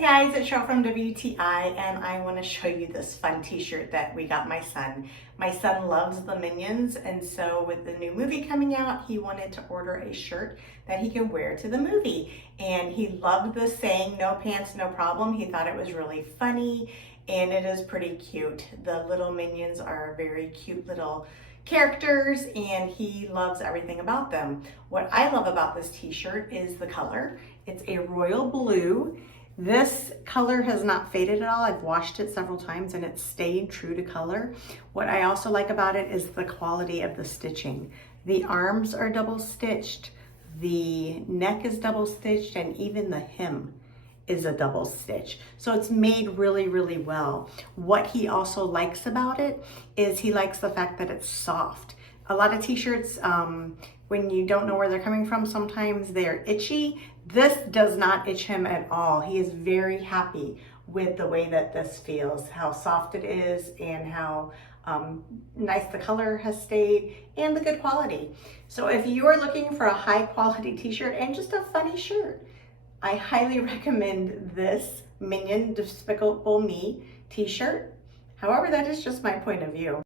Hey guys, it's Cheryl from WTI, and I want to show you this fun t-shirt that we got my son. My son loves the Minions, and so with the new movie coming out, he wanted to order a shirt that he could wear to the movie. And he loved the saying, "No pants, no problem." He thought it was really funny, and it is pretty cute. The little Minions are very cute little characters, and he loves everything about them. What I love about this t-shirt is the color. It's a royal blue. This color has not faded at all. I've washed it several times and it's stayed true to color. What I also like about it is the quality of the stitching. The arms are double stitched, the neck is double stitched, and even the hem is a double stitch. So it's made really, really well. What he also likes about it is he likes the fact that it's soft. A lot of t-shirts, when you don't know where they're coming from, sometimes they're itchy. This does not itch him at all. He is very happy with the way that this feels, how soft it is, and how nice the color has stayed, and the good quality. So if you are looking for a high quality t-shirt and just a funny shirt, I highly recommend this Minion Despicable Me t-shirt. However, that is just my point of view.